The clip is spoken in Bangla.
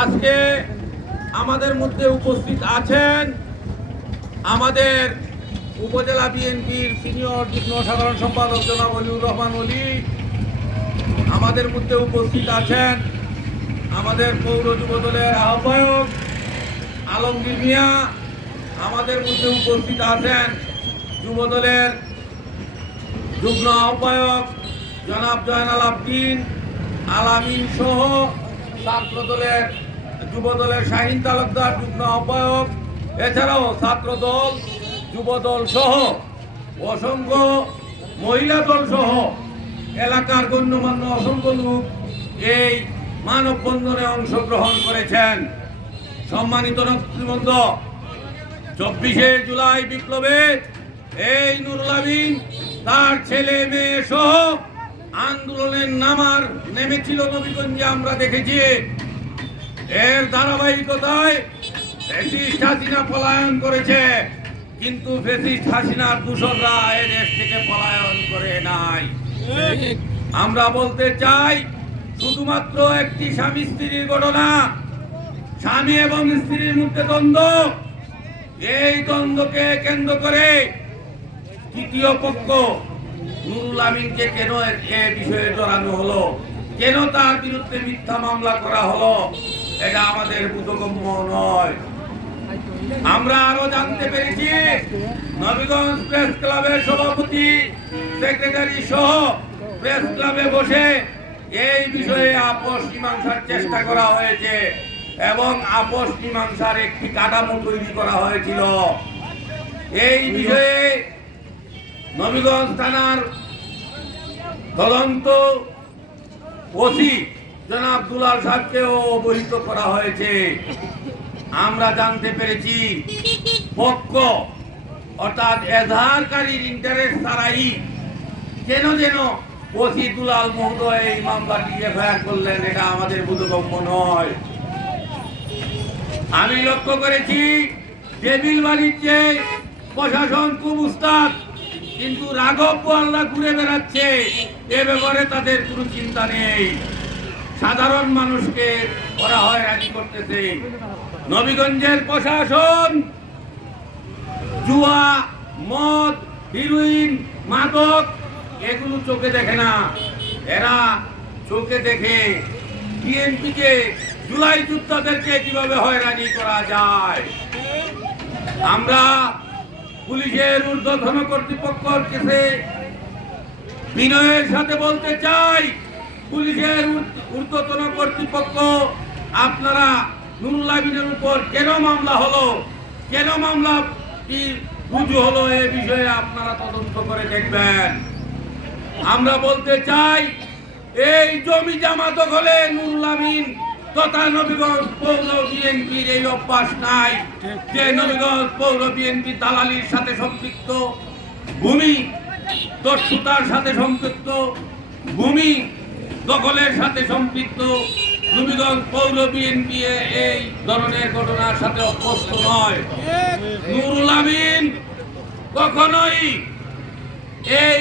আজকে আমাদের মধ্যে উপস্থিত আছেন আমাদের উপজেলা বিএনপির সিনিয়র যুগ্ম সাধারণ সম্পাদক জনাব অলিউর রহমান অলি। আমাদের মধ্যে উপস্থিত আছেন আমাদের পৌর যুবদলের আহ্বায়ক আলমগীর মিয়া। আমাদের মধ্যে উপস্থিত আছেন যুবদলের যুগ্ম আহ্বায়ক জনাব জয়নাল আবদিন আলামিন সহ ছাত্রদলের যুবদলের শাহিন তালুকদার যুগ্ম আহ্বায়ক, এছাড়াও ছাত্রদল যুবদল সহ অসংখ্য মহিলা দল সহ এলাকার গণ্যমান্য অসংখ্য লোক এই মানববন্ধনে অংশগ্রহণ করেছেন। সম্মানিত নেতৃবৃন্দ, 24শে জুলাই বিপ্লবে এই নুরুল আমিন তার ছেলে মেয়ে সহ আন্দোলনের নেমেছিল নবীগঞ্জে। আমরা দেখেছি এর ধারাবাহিকতায় ফ্যাসিস্ট হাসিনা পলায়ন করেছে, কিন্তু ফ্যাসিস্ট হাসিনার দূষণরা এই দেশ থেকে পলায়ন করে নাই। আমরা বলতে চাই, শুধুমাত্র একটি স্বামী স্ত্রীর ঘটনা, স্বামী এবং স্ত্রীর মধ্যে দ্বন্দ্ব, এই দ্বন্দ্বকে কেন্দ্র করে তৃতীয় পক্ষ নুরুল আমিনকে কেন এ বিষয়ে জড়ানো হলো, কেন তার বিরুদ্ধে মিথ্যা মামলা করা হলো, এটা আমাদের বোধগম্য নয়। আমরা আরো জানতে পেরেছি নবীগঞ্জ প্রেস ক্লাবের সভাপতি সেক্রেটারি সহ প্রেস ক্লাবে বসে এই বিষয়ে আপোষ মীমাংসার চেষ্টা করা হয়েছে এবং আপোষ মীমাংসার একটি কাঠামো তৈরি করা হয়েছিল। এই বিষয়ে নবীগঞ্জ থানার তদন্ত ওসি জনাব দুলাল সাহেবকেও অবহিত করা হয়েছে। আমরা জানতে পেরেছি পক্ষ অর্থাৎ এজাহারকারীর ইন্টারেস্ট ছাড়াই যেন ওসি দুলাল মহোদয় এই মামলাটি এফআইআর করলেন, এটা আমাদের বোধগম্য নয়। আমি লক্ষ্য করেছি টেবিল বাড়িতে প্রশাসন খুব উস্তাদ, কিন্তু রাঘব বোয়ালরা ঘুরে বেড়াচ্ছে, এ ব্যাপারে তাদের কোনো চিন্তা নেই। সাধারণ মানুষকে ওরা হয়রানি করতেছে। নবীগঞ্জের প্রশাসন জুয়া, মদ, হিরোইন, মাদক এগুলো চোখে দেখে না, এরা চোখে দেখে বিএনপিকে, জুলাই যোদ্ধাদেরকে কিভাবে হয়রানি করা যায়। আমরা পুলিশের ঊর্ধ্বতন কর্তৃপক্ষের কাছে বিনয়ের সাথে বলতে চাই, পুলিশের ঊর্ধ্বতন কর্তৃপক্ষ, আপনারা নুরুল আমিনের উপর কেন মামলা হলো, কেন মামলা রুজু হলো, এ বিষয়ে আপনারা তদন্ত করে দেখবেন। আমরা বলতে চাই, এই জমি জামা দখলে নুরুল আমিন তথা নবীগঞ্জ পৌর বিএনপির এই অভ্যাস নাই যে নবীগঞ্জ পৌর বিএনপি দালালির সাথে সম্পৃক্ত, ভূমি দস্যুতার সাথে সম্পৃক্ত, ভূমি দখলের সাথে সম্পৃক্ত। নবীগঞ্জ পৌর বিএনপি এই ধরনের ঘটনার সাথে অভ্যস্ত নয়। নুরুল আমিন কখনোই এই